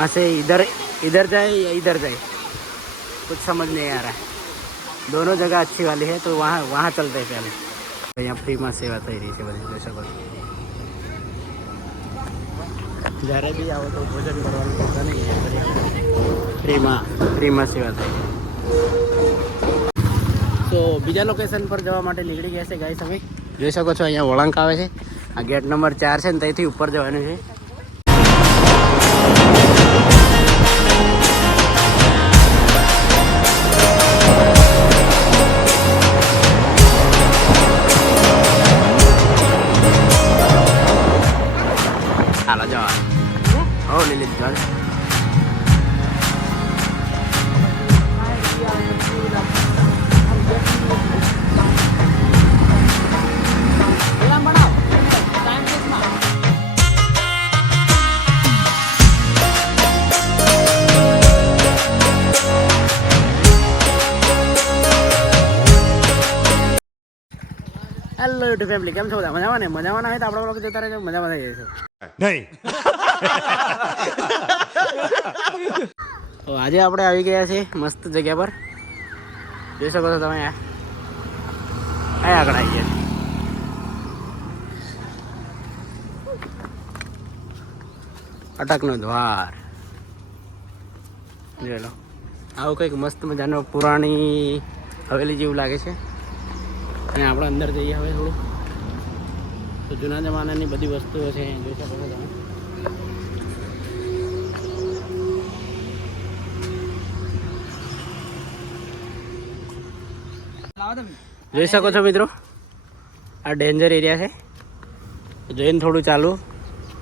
वहाँ से इधर इधर जाए या इधर जाए कुछ समझ नहीं आ रहा है दोनों जगह अच्छी वाली है तो वहाँ वहाँ चलते हैं पहले અહીંયા ફ્રીમાં સેવા થઈ રહી છે બધી જોઈ શકો છો જ્યારે બી આવો તો ભોજન કરવાનું કરતા નહીં ફ્રીમાં ફ્રીમાં સેવા થઈ તો બીજા લોકેશન પર જવા માટે નીકળી ગયા છે ગાઈસ અમે જોઈ શકો છો અહીંયા વળાંક આવે છે આ ગેટ નંબર ચાર છે ને ત્યાંથી ઉપર જવાનું છે હેલો ટુ ફેમિલી કેમ છો બધા? મજામાં ને? મજામાં ના હોય તો આપણે લોકો જતા રહેજો. મજામાં થઈ જશે નહીં. તો આજે આપણે આવી ગયા છે મસ્ત જગ્યા પર. જોઈ શકો છો તમે આ. આગળ આવી ગયા અટકનો દ્વાર. જોઈ લો. આવું કંઈક મસ્ત મજાનો પુરાણી હવેલી જેવું લાગે છે. અને આપણે અંદર જઈએ હવે થોડું. તો જૂના જમાનાની બધી વસ્તુઓ છે જોઈ શકો છો તમે. જોઈ શકો છો મિત્રો? આ ડેન્જર એરિયા છે. જોઈને થોડું ચાલુ.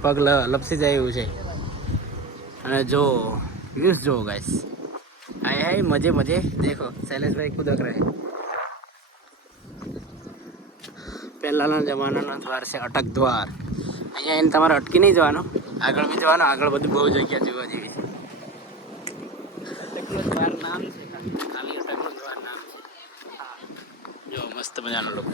પગ લપસી જાય એવું છે. અને જો વ્યૂઝ જો ગાઈસ આય હાય મજે મજે. દેખો શૈલેષભાઈ કુદક રહે. પહેલાના જમાનાનો દ્વાર છે અટક દ્વાર. અહીંયા એને તમારે અટકી નહીં જવાનું. આગળ બી જવાનું, આગળ બધું બહુ જગ્યા જોવા જેવી છે. નામ છે ખાલી. અટકનું મસ્ત મજાનો લોકો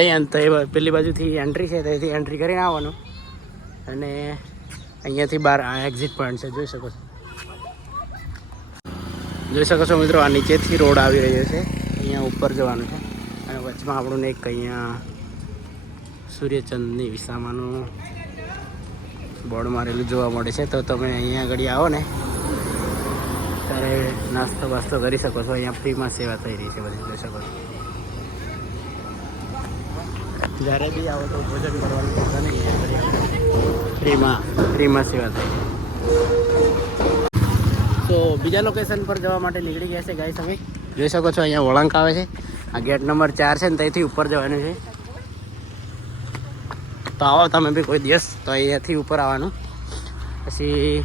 ત્યાં તો પેલી બાજુથી એન્ટ્રી છે ત્યાંથી એન્ટ્રી કરીને આવવાનું. અને અહીંયાથી બહાર આ એક્ઝિટ પોઈન્ટ છે, જોઈ શકો છો. જોઈ શકો છો મિત્રો, આ નીચેથી રોડ આવી રહ્યો છે. અહીંયા ઉપર જવાનું છે. અને વચમાં આપણું એક અહીંયા સૂર્યચંદની વિસામાનું બોર્ડ મારેલું જોવા મળે છે. તો તમે અહીંયા આગળ આવો ને, ત્યારે નાસ્તો બાસ્તો કરી શકો છો. અહીંયા ફ્રીમાં સેવા થઈ રહી છે બધી, જોઈ શકો છો. જ્યારે બી આવો તો ભોજન કરવાનું કરતા નહીં ફ્રીમાં ફ્રીમાં સેવા થાય. તો બીજા લોકેશન પર જવા માટે નીકળી ગયા છે ગાય તમે જોઈ શકો છો, અહીંયા વળાંક આવે છે. આ ગેટ નંબર ચાર છે ને, ત્યાંથી ઉપર જવાનું છે. તો આવો, તમે બી કોઈ દિવસ, તો અહીંયાથી ઉપર આવવાનું. પછી,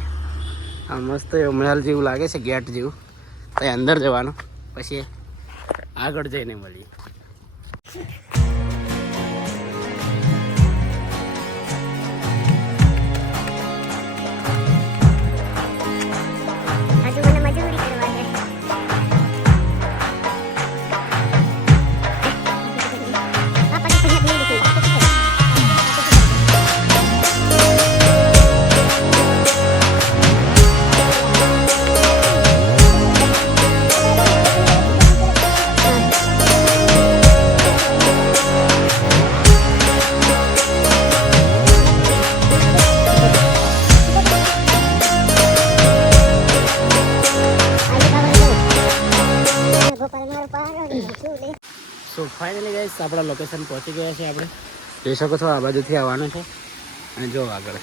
આ મસ્ત ઉમરાલ જેવું લાગે છે ગેટ જેવું. તો અંદર જવાનું. પછી આગળ જઈને મળીએ. સો ફાઇનલી ગાઈસ આપણા લોકેશન પહોંચી ગયા છે આપણે. જોઈ શકો છો આ બાજુથી આવવાનું છે. અને જો આગળ.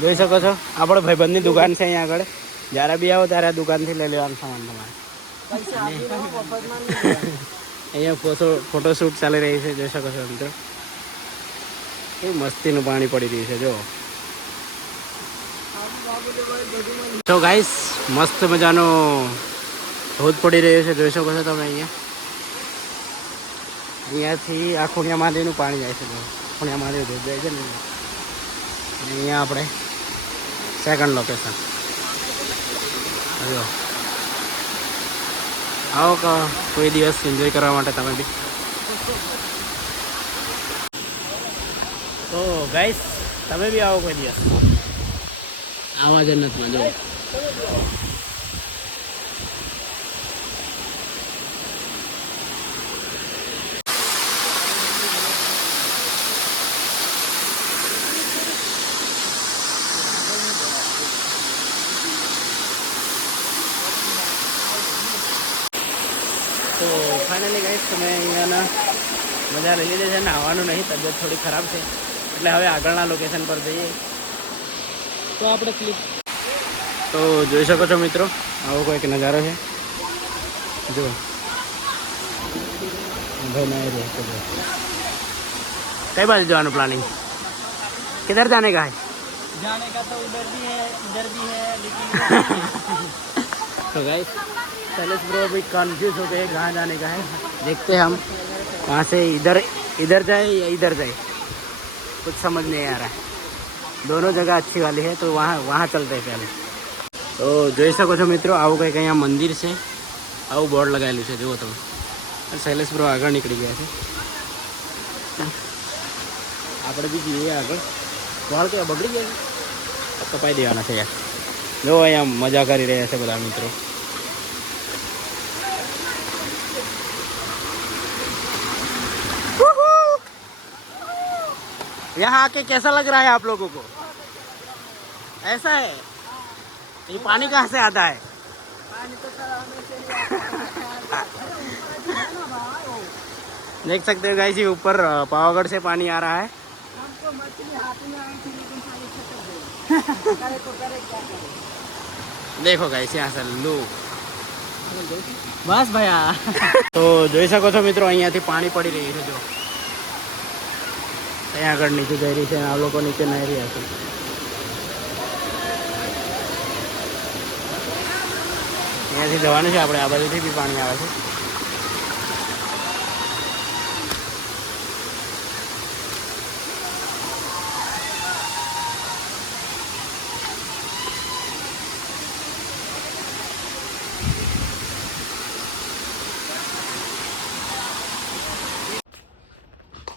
જોઈ શકો છો આપણો ભાઈબંધની દુકાન છે અહીંયા આગળ. જ્યારે બી આવો ત્યારે આ દુકાનથી લઈ લેવાનું સામાન તમારે. અહીંયા ફોટો ફોટોશૂટ ચાલી રહી છે જોઈ શકો છો મિત્રો. એ મસ્તીનું પાણી પડી રહ્યું છે જો. તો ગાઈસ મસ્ત મજાનો ધોધ પડી રહ્યો છે. જોઈ શકો છો તમે અહીંયા. અહીંયાથી આ ખૂણિયા મહાદેવનું પાણી જાય છે. ખૂણિયા મહાદેવ ધોધ જાય છે ને અહીંયા. આપણે સેકન્ડ લોકેશન જો. આવો કોઈ દિવસ એન્જોય કરવા માટે તમે બી. તો ગાઈસ તમે બી આવો કોઈ દિવસ. આવા જન્નતમાં જો તો ફાઇનલી ગાઈસ તમે અહીંયાના મજા લઈ લીધી છે ને આવવાનું નહીં, તબિયત થોડી ખરાબ છે. એટલે હવે આગળના લોકેશન પર જઈએ. તો આપણે ક્લિક તો જોઈ શકો છો મિત્રો આવો કોઈક નજારો છે જો ભાઈ ના રહ્યા છે જો. કઈ બાજુ જવાનું પ્લાનિંગ किधर जाने का है जाने का तो उधर भी है इधर भी है लेकिन तो गाइस सैलेस ब्रो अभी कंफ्यूज हो गए कहाँ जाने का है देखते हैं हम वहाँ से इधर इधर जाए या इधर जाए कुछ समझ नहीं आ रहा है દોનો જગા અચ્છી વાલી હે તો વહાં વહાં ચલતે પહેલે તો જોઈ શકો છો મિત્રો આવું કંઈક અહીંયા મંદિર છે આવું બોર્ડ લગાવેલું છે જુઓ તમે શૈલેષ આગળ નીકળી ગયા છે આપણે બી જઈએ આગળ વાળ કે બગડી ગયા કપાઈ દેવાના છે યાર જો અહીંયા મજા કરી રહ્યા છે બધા મિત્રો यहाँ आके कैसा लग रहा है आप लोगों को ऐसा है ये पानी कहाँ से आता है देख सकते हो गाइस ये ऊपर अ, पावागढ़ से पानी आ रहा है देखो गाइस यहाँ से लो बस भैया તો જોઈ શકો છો મિત્રો અહીંયાથી પાણી પડી રહ્યું છે જો અહીંયા આગળ નીચે જઈ રહી છે આ લોકો નીચે નહીં રહ્યા છે. અહીંયાથી જવાનું છે, આપણે આ બાજુથી બી પાણી આવે છે.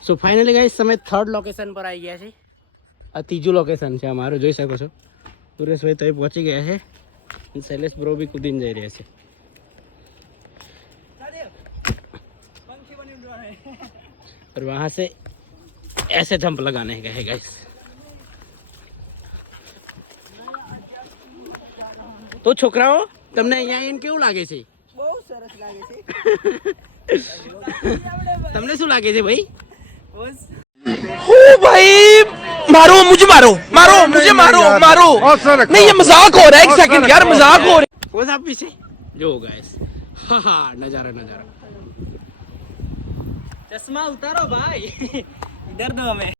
સો ફાઇનલી ગાઈસ તમે થર્ડ લોકેશન પર આવી ગયા છે આ ત્રીજું લોકેશન છે અમારું જોઈ શકો છો સુરેશભાઈ તો પહોંચી ગયા છે અને શૈલેષ બ્રો બી કૂદીને જઈ રહ્યા છે और वहाँ से ऐसे जंप लगाने का है गाइस તો છોકરાઓ તમને અહીંયા આવીને કેવું લાગે છે બહુ સરસ લાગે છે તમને શું લાગે છે ભાઈ બસ ओ भाई मारो मुझे मारो मारो मुझे मारो मारो। नहीं ये मज़ाक हो रहा है एक सेकंड यार मज़ाक हो रहा है। वो साहब पीछे। जो गाइस हाँ हाँ नज़ारा नज़ारा। चश्मा उतारो भाई। इधर दो हमें।